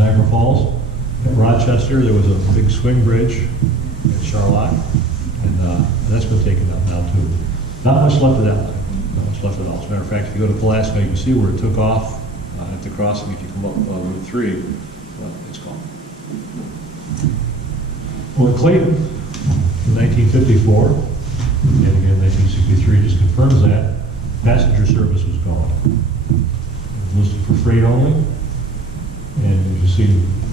Niagara Falls. At Rochester, there was a big swing bridge at Charlotte, and that's been taken up now too. Not much left of that line, not much left at all. As a matter of fact, if you go to Pulaski, you can see where it took off at the crossing. If you come up Route 3, it's gone. Well, in Clayton, in 1954, and again 1963 just confirms that, passenger service was gone. It was listed for freight only, and you see,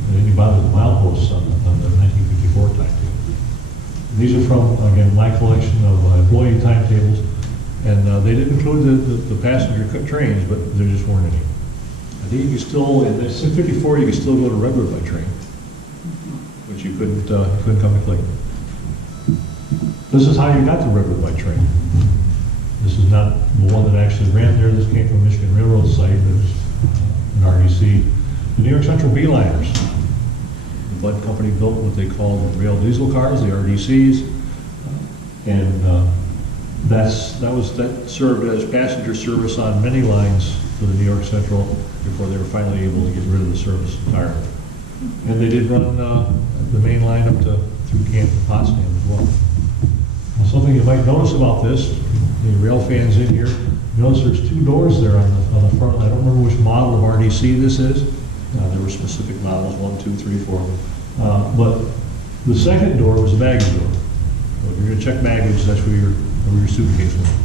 they didn't bother the mileposts on the 1954 timetable. These are from, again, my collection of employee timetables, and they didn't include the passenger trains, but there just weren't any. I think you could still, in 1954, you could still go to Redwood by train, but you couldn't come to Clayton. This is how you got to Redwood by train. This is not the one that actually ran there. This came from Michigan Railroad site. There's an RDC. The New York Central B-liners. The Bud Company built what they call the rail diesel cars, the RDCs, and that served as passenger service on many lines for the New York Central before they were finally able to get rid of the service entirely. And they did run the main line up to through Camp and Potsdam as well. Now, something you might notice about this, the rail fans in here, notice there's two doors there on the front. I don't remember which model of RDC this is. There were specific models, 1, 2, 3, 4. But the second door was a baggage door. So if you're going to check baggage, that's where your suitcase went.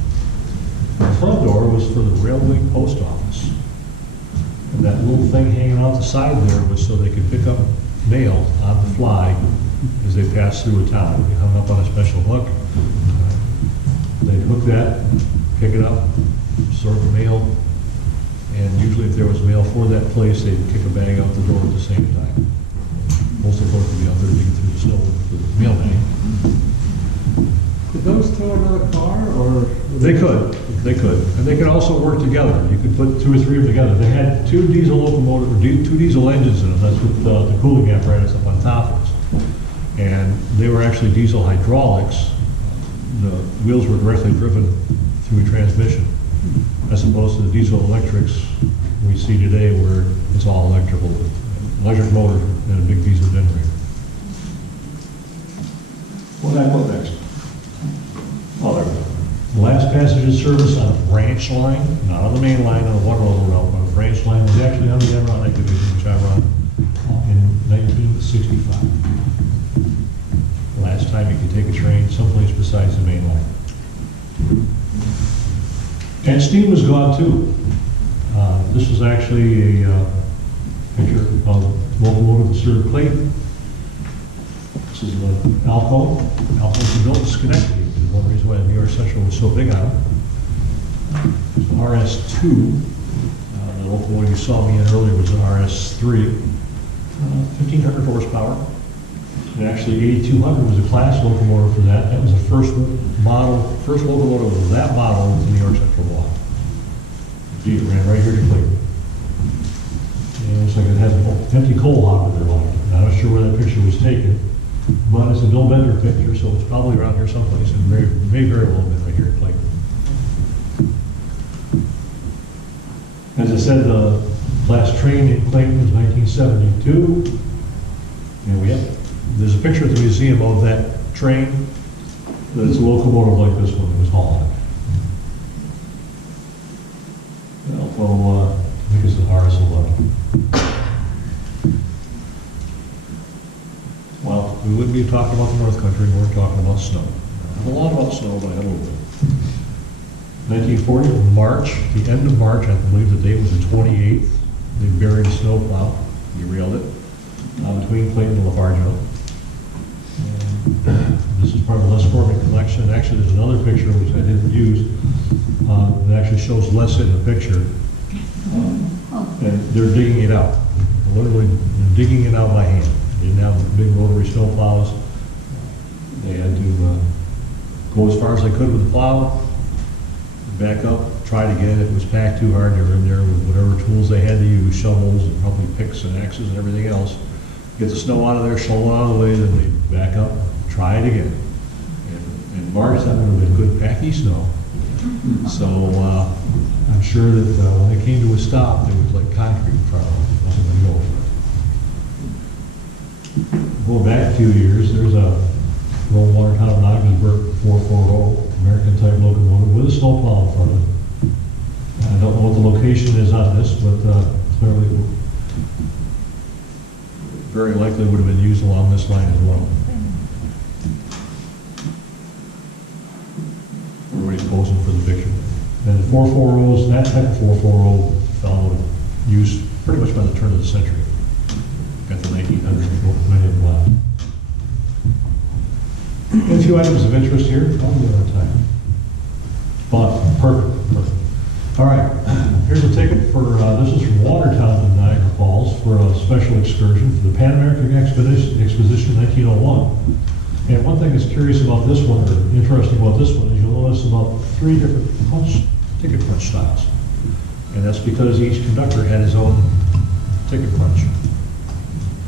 The front door was for the railway post office. And that little thing hanging off the side there was so they could pick up mail on the fly as they passed through a town. They hung up on a special hook. They'd hook that, pick it up, sort the mail, and usually if there was mail for that place, they'd kick a bag out the door at the same time. Most of the folks would be out there digging through the snow with the mailman. Could those tow another car, or? They could. And they could also work together. You could put 2 or 3 of them together. They had 2 diesel locomotives, or 2 diesel engines in them. That's what the cooling apparatus up on top is. And they were actually diesel hydraulics. The wheels were directly driven through a transmission, as opposed to the diesel electrics we see today, where it's all electrical, electric motor and a big diesel generator. What did I put next? Oh, there we go. The last passenger service on a branch line, not on the main line, on the water level route, but a branch line, was actually on the Adirondack Division, which I run in 1965. Last time you could take a train someplace besides the main line. And steam was gone too. This was actually a picture of a locomotive that served Clayton. This is an Alco. Alco was built in Schenectady, which is one reason why the New York Central was so big on it. It's an RS2. The locomotive you saw me in earlier was an RS3. 1,500 horsepower. And actually, 8200 was a class locomotive for that. That was the first locomotive of that model that the New York Central bought. It ran right here to Clayton. And it looks like it has an empty coal hopper there on it. I'm not sure where that picture was taken, but it's a Bill Bender picture, so it's probably around here someplace, and may very well have been right here at Clayton. As I said, the last train in Clayton was 1972, and there's a picture at the museum of that train. That's a locomotive like this one that was hauling it. Well, I think it's the RS11. Well, we wouldn't be talking about the North Country, we weren't talking about snow. I have a lot about snow, but I had a little bit. 1940, March, the end of March, I believe the date was the 28th. They buried a snowplow, derailed it, between Clayton and LaFargeville. This is part of the Les Corbin collection. Actually, there's another picture which I didn't use that actually shows Les in the picture. And they're digging it out. Literally digging it out by hand. They didn't have big rotary snow plows. They had to go as far as they could with the plow, back up, try it again. If it was packed too hard, they were in there with whatever tools they had to use, shovels and probably picks and axes and everything else. Get the snow out of there, shovel it out of the way, then they back up, try it again. And March, that would have been good packy snow. So I'm sure that when they came to a stop, it was like concrete in front of them. It wasn't going to go for it. go back a few years, there's a old Watertown of Ogdensburg 440 American type locomotive with a snowplow in front of it. I don't know what the location is on this, but clearly, very likely would have been used along this line as well. Everybody's posing for the picture. And the 440s, that type of 440 followed use pretty much by the turn of the century. Got the 1900s, many of them left. And a few items of interest here, probably on time. But perfect. All right, here's a ticket for, this is from Watertown to Niagara Falls for a special excursion for the Pan American Exposition 1901. And one thing that's curious about this one, or interesting about this one, is you'll notice about 3 different ticket punch styles. And that's because each conductor had his own ticket punch.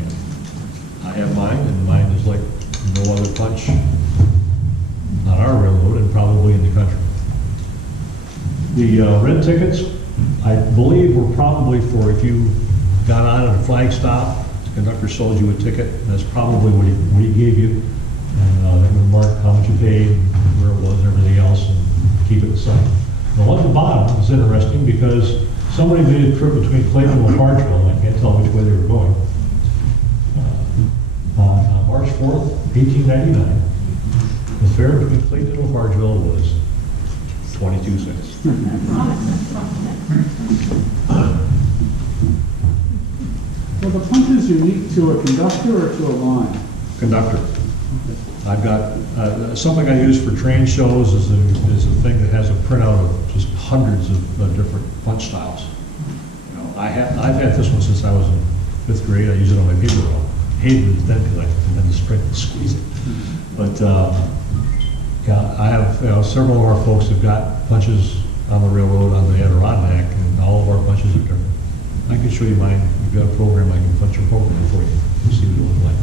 And I have mine, and mine is like no other punch on our railroad and probably in the country. The red tickets, I believe, were probably for if you got on at a flag stop, the conductor sold you a ticket, and that's probably what he gave you. And that would mark how much you paid, where it was, and everything else, and keep it the same. The one at the bottom is interesting because somebody made a trip between Clayton and Lafargeville, and I can't tell which way they were going. On March 4th, 1899, the fare between Clayton and Lafargeville was 22 cents. Well, the punch is unique to a conductor or to a line? Conductor. I've got, something I use for train shows is a thing that has a printout of just hundreds of different punch styles. You know, I've had this one since I was in 5th grade. I use it on my paper roll. Hated it then because I had to sprint and squeeze it. But yeah, I have, several of our folks have got punches on the railroad on the Adirondack, and all of our punches are different. I can show you mine. If you've got a program, I can punch your program for you. You see what it looks like.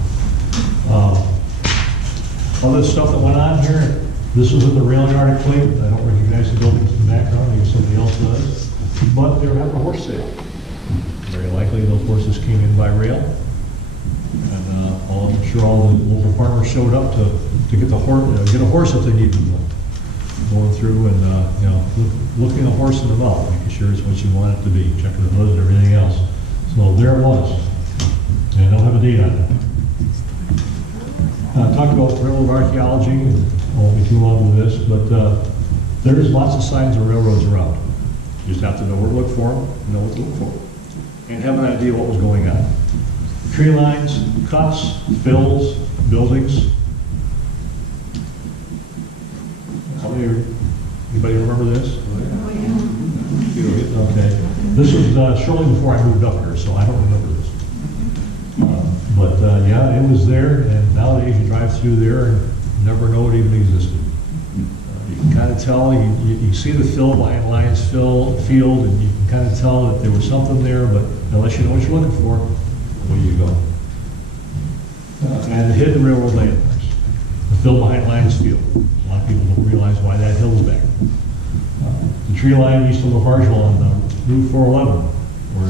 Other stuff that went on here, this was in the rail yard at Clayton. I don't recognize the buildings in the background, maybe somebody else does. But they were having a horse sale. Very likely those horses came in by rail. And I'm sure all the local farmers showed up to get the horse, get a horse if they needed one. Going through and you know, looking a horse in the mouth, making sure it's what you want it to be, checking the hood and everything else. So there it was. And I don't have a date on it. Talk about railroad archaeology, I won't be too long with this, but there's lots of signs of railroads around. You just have to know where to look for them, know what to look for, and have an idea what was going on. Tree lines, cuts, fills, buildings. How many, anybody remember this? Okay. This was shortly before I moved up here, so I don't remember this. But yeah, it was there, and nowadays you drive through there and never know it even existed. You can kind of tell, you see the fill behind Lions field, and you can kind of tell that there was something there, but unless you know what you're looking for, where do you go? And the hidden railroad landmarks. The fill behind Lions Field. A lot of people don't realize why that hill is back. The tree line east of Lafargeville on Route 411, where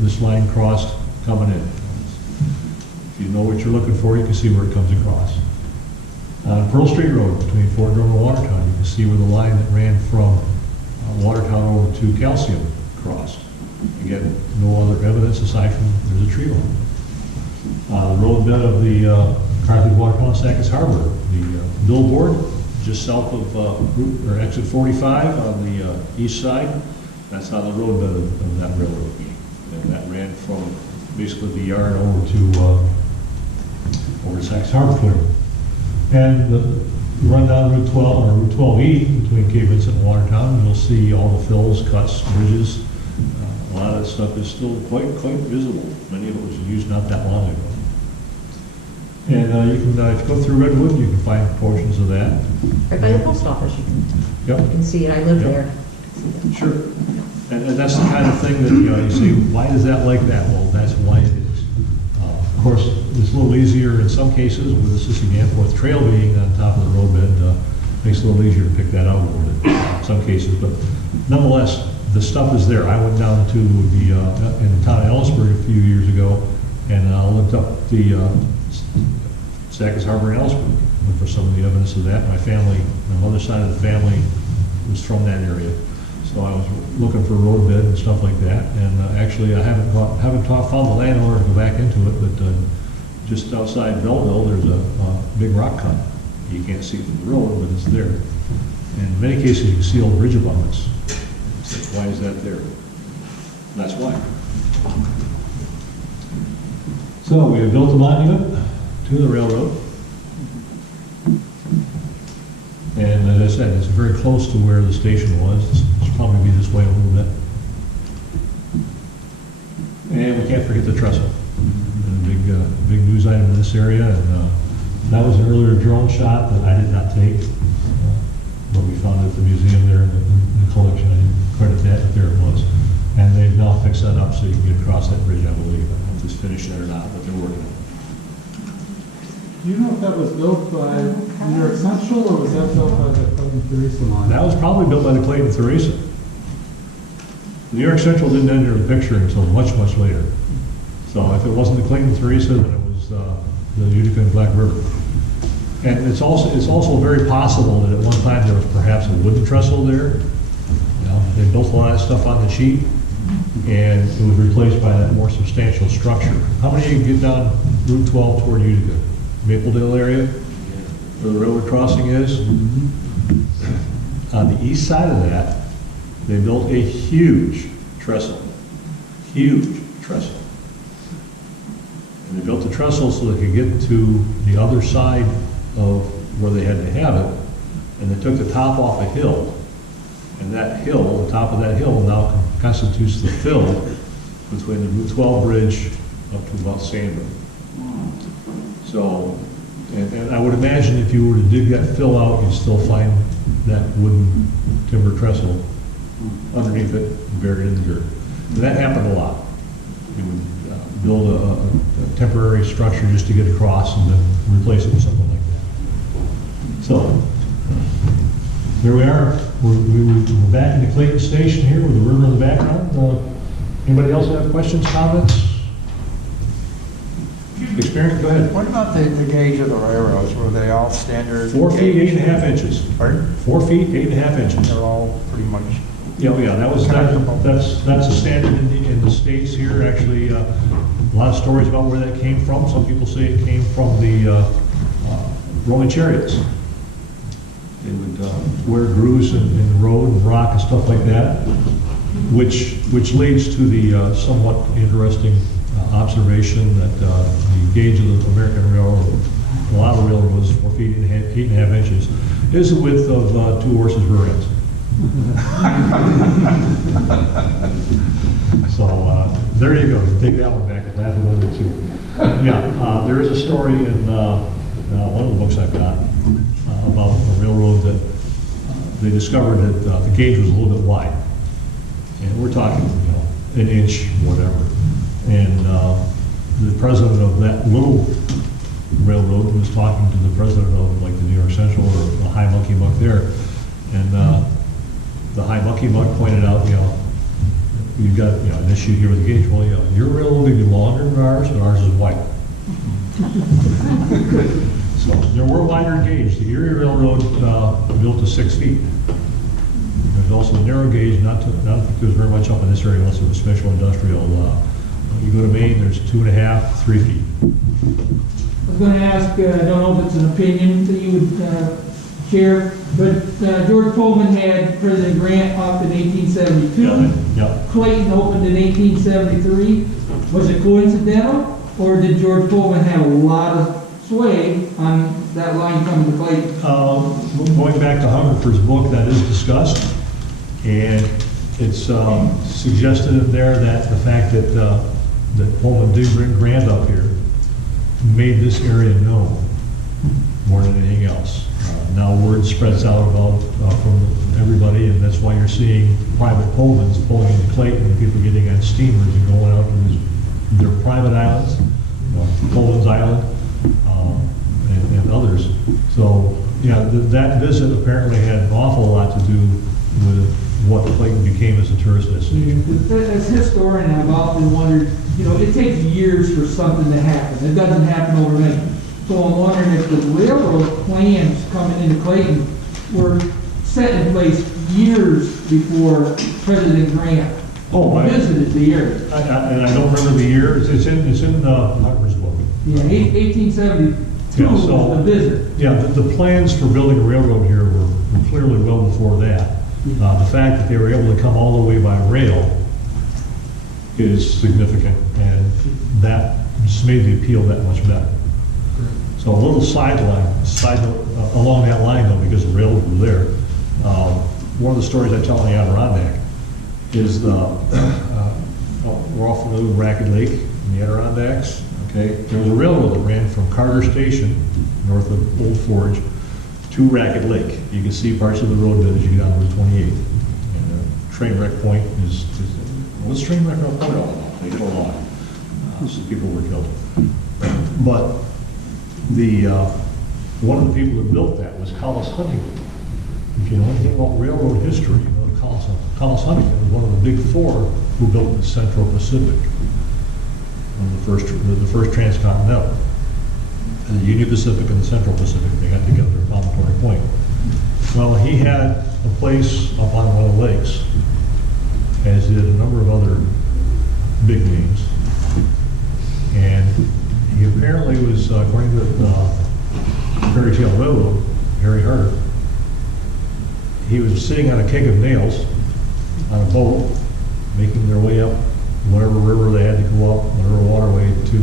this line crossed coming in. If you know what you're looking for, you can see where it comes across. Pearl Street Road between Fort Drum and Watertown, you can see where the line that ran from Watertown over to Calcium crossed. Again, no other evidence aside from there's a tree line. The roadbed of the Carthage, Watertown, Sackets Harbor, the billboard just south of exit 45 on the east side, that's on the roadbed of that railroad. And that ran from basically the yard over to Sackets Harbor clearing. And you run down Route 12 or Route 12E between Cape Vincent and Watertown, and you'll see all the fills, cuts, bridges. A lot of that stuff is still quite visible. Many of it was used not that long ago. And you can, if you go through Redwood, you can find portions of that. Right by the post office, you can see it. I live there. Sure. And that's the kind of thing that, you say, why is that like that? Well, that's why it is. Of course, it's a little easier in some cases with the Sissy Danforth Trail being on top of the roadbed. Makes it a little easier to pick that out a little bit in some cases. But nonetheless, the stuff is there. I went down to the in the town of Ellisburg a few years ago, And I looked up the Sackers Harbor and Ellsworth, looked for some of the evidence of that. My family, my mother's side of the family was from that area. So I was looking for road bed and stuff like that. And actually, I haven't found the landowner to go back into it, but just outside Belleville, there's a big rock cut. You can't see it from the road, but it's there. And in many cases, you can see old bridge abutments. Why is that there? That's why. So we have built a monument to the railroad. And as I said, it's very close to where the station was. It's probably be this way a little bit. And we can't forget the trestle. Been a big news item in this area. And that was an earlier drone shot that I did not take. But we found it at the museum there in the collection. I didn't credit that, but there it was. And they've now fixed that up so you can get across that bridge, I believe. I don't know if it's finished yet or not, but they're working on it. Do you know if that was built by New York Central or was that built by the Clayton Theresa line? That was probably built by the Clayton Theresa. New York Central didn't enter the picture until much, much later. So if it wasn't the Clayton Theresa, then it was the Utica and Black River. And it's also very possible that at one time there was perhaps a wooden trestle there. You know, they built a lot of stuff on the cheap, and it was replaced by that more substantial structure. How many of you get down Route 12 toward Utica? Mapledale area, where the railroad crossing is? On the east side of that, they built a huge trestle. Huge trestle. And they built the trestle so they could get to the other side of where they had to have it, and they took the top off a hill, and that hill, the top of that hill now constitutes the fill between the Route 12 bridge up to about Sandburg. So, and I would imagine if you were to dig that fill out, you'd still find that wooden timber trestle underneath it, buried in the dirt. And that happened a lot. You would build a temporary structure just to get across and then replace it with something like that. So, there we are. We're back in the Clayton Station here with the river in the background. Anybody else have questions, comments? Experience, go ahead. What about the gauge of the railroads? Were they all standard? 4 feet, 8.5 inches. Pardon? 4 feet, 8.5 inches. They're all pretty much. Yeah, that's a standard in the States here. Actually, a lot of stories about where that came from. Some people say it came from the Roman chariots. They would wear grooves in the road and rock and stuff like that, which leads to the somewhat interesting observation that the gauge of the American railroad, a lot of railroads, 4 feet, 8.5 inches, is the width of 2 horses' rear ends. So there you go. You take that one back and laugh a little bit too. Yeah, there is a story in one of the books I've got about a railroad that they discovered that the gauge was a little bit wide, and we're talking, an inch, whatever. And the president of that little railroad was talking to the president of like the New York Central or the High Monkey Muck there, and the High Monkey Muck pointed out, you've got an issue here with the gauge. Well, your railroad will be longer than ours, but ours is wider. So there were wider gauge. The Erie Railroad built to 6 feet. There's also the narrow gauge. Not think there's very much up in this area unless it was special industrial. You go to Maine, there's 2.5, 3 feet. I was going to ask, I don't know if it's an opinion that you would share, but George Pullman had President Grant up in 1872. Yeah. Clayton opened in 1873. Was it coincidental, or did George Pullman have a lot of sway on that line coming to Clayton? Going back to Hungerford's book, that is discussed, and it's suggested in there that the fact that Pullman did bring Grant up here made this area known more than anything else. Now word spreads out about from everybody, and that's why you're seeing private Pullmans pulling into Clayton, and people getting on steamers and going out to their private islands, Pullman's Island, and others. So, that visit apparently had an awful lot to do with what Clayton became as a tourist destination. As a historian, I've often wondered, it takes years for something to happen. It doesn't happen overnight. So I'm wondering if the railroad plans coming into Clayton were set in place years before President Grant visited the area. And I don't remember the year, it's in Huckmer's book. Yeah, 1872 Yeah, so- was the visit. Yeah, the plans for building a railroad here were clearly well before that. The fact that they were able to come all the way by rail is significant, and that just made the appeal that much better. So a little side note along that line though, because the railroad was there. One of the stories I tell in the Adirondack is we're off the little Racket Lake in the Adirondacks. Okay, there was a railroad that ran from Carter Station, north of Old Forge, to Racket Lake. You can see parts of the road as you get on Route 28. And the train wreck point is what's train wreck point all about? They told on. Some people were killed. But one of the people that built that was Collis Huntington. If you know anything about railroad history, you know that Collis Huntington was one of the big four who built the Central Pacific, the first transcontinental. And the Union Pacific and the Central Pacific, they got together at Promontory Point. Well, he had a place up on one of the lakes, as did a number of other big names. And he apparently was, according to Fairy Tale Railroad, Harry Harder, he was sitting on a keg of nails on a boat, making their way up whatever river they had to go up, whatever waterway, to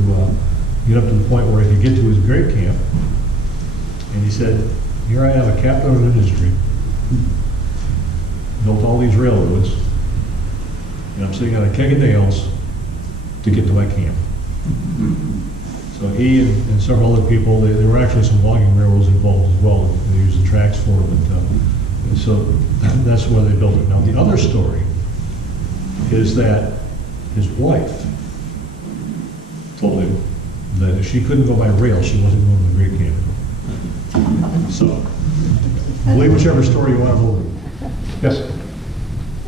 get up to the point where he could get to his great camp. And he said, here I am, a captain of industry, built all these railroads, and I'm sitting on a keg of nails to get to my camp. So he and several other people, there were actually some logging railroads involved as well. They used the tracks for it. And so that's where they built it. Now, the other story is that his wife told him that if she couldn't go by rail, she wasn't going to the Great Camp. So, believe whichever story you want to believe. Yes?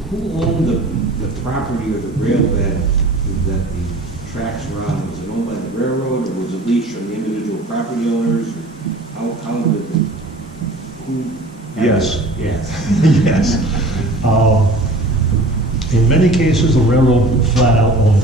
Who owned the property or the rail bed that the tracks were on? Was it owned by the railroad, or was it leased from the individual property owners? How did, who? Yes. Yes. Yes. In many cases, the railroad flat out owned